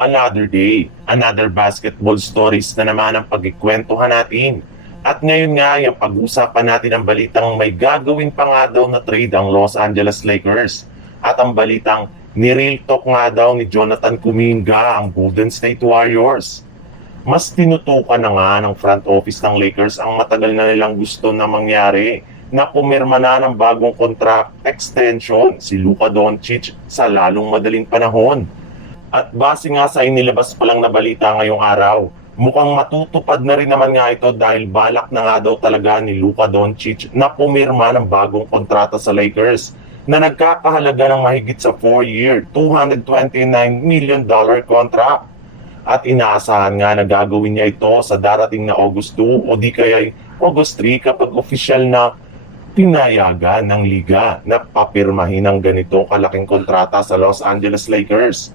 Another day, another basketball stories na naman ang pagkikwentuhan natin. At ngayon nga, yung pag-usapan natin ang balitang may gagawin pa nga daw na trade ang Los Angeles Lakers. At ang balitang ni-real talk nga daw ni Jonathan Kuminga ang Golden State Warriors. Mas tinutukan na nga ng front office ng Lakers ang matagal na nilang gusto na mangyari na pumirma na ng bagong contract extension si Luka Doncic sa lalong madaling panahon. At base nga sa inilabas pa lang na balita ngayong araw, mukhang matutupad na rin naman nga ito dahil balak na nga daw talaga ni Luka Doncic na pumirma ng bagong kontrata sa Lakers na nagkakahalaga ng mahigit sa 4-year, $229 million contract. At inaasahan nga na gagawin niya ito sa darating na August 2 o di kaya August 3 kapag opisyal na pinayagan ng liga na papirmahin ang ganitong kalaking kontrata sa Los Angeles Lakers.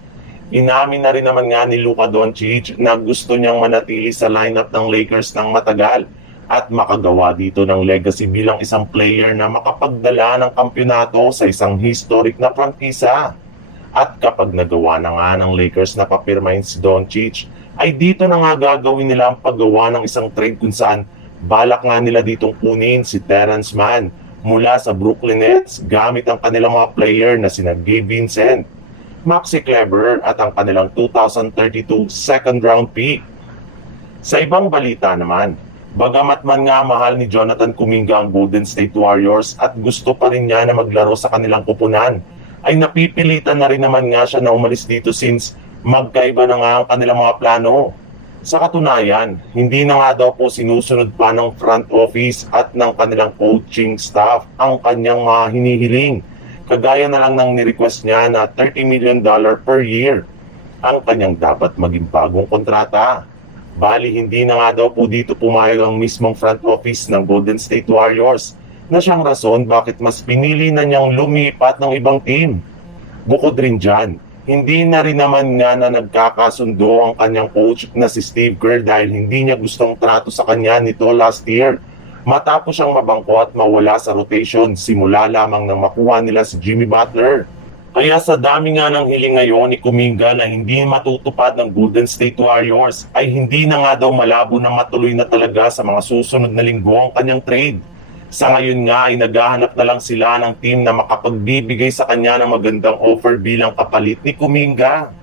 Inamin na rin naman nga ni Luka Doncic na gusto niyang manatili sa lineup ng Lakers ng matagal at makagawa dito ng legacy bilang isang player na makapagdala ng kampyonato sa isang historic na prangkisa. At kapag nagawa na nga ng Lakers na papirmahin si Doncic, ay dito na nga gagawin nila ang paggawa ng isang trade kung saan balak nga nila ditong kunin si Terrence Mann mula sa Brooklyn Nets gamit ang kanilang mga player na sina Gabe Vincent, Maxi Kleber at ang kanilang 2032 second round pick. Sa ibang balita naman, bagamat man nga mahal ni Jonathan Kuminga ang Golden State Warriors at gusto pa rin niya na maglaro sa kanilang kupunan, ay napipilitan na rin naman nga siya na umalis dito since magkaiba na nga ang kanilang mga plano. Sa katunayan, hindi na nga daw po sinusunod pa ng front office at ng kanilang coaching staff ang kanyang mga hinihiling. Kagaya na lang ng ni-request niya na $30 million per year ang kanyang dapat maging bagong kontrata. Bali, hindi na nga daw po dito pumayag ang mismong front office ng Golden State Warriors na siyang rason bakit mas pinili na niyang lumipat ng ibang team. Bukod rin dyan, hindi na rin naman nga na nagkakasundo ang kanyang coach na si Steve Kerr dahil hindi niya gustong trato sa kanya nito last year. Matapos siyang mabangko at mawala sa rotation simula lamang nang makuha nila si Jimmy Butler. Kaya sa dami nga ng hiling ngayon ni Kuminga na hindi matutupad ng Golden State Warriors ay hindi na nga daw malabo na matuloy na talaga sa mga susunod na linggo ang kanyang trade. Sa ngayon nga ay naghahanap na lang sila ng team na makapagbibigay sa kanya ng magandang offer bilang kapalit ni Kuminga.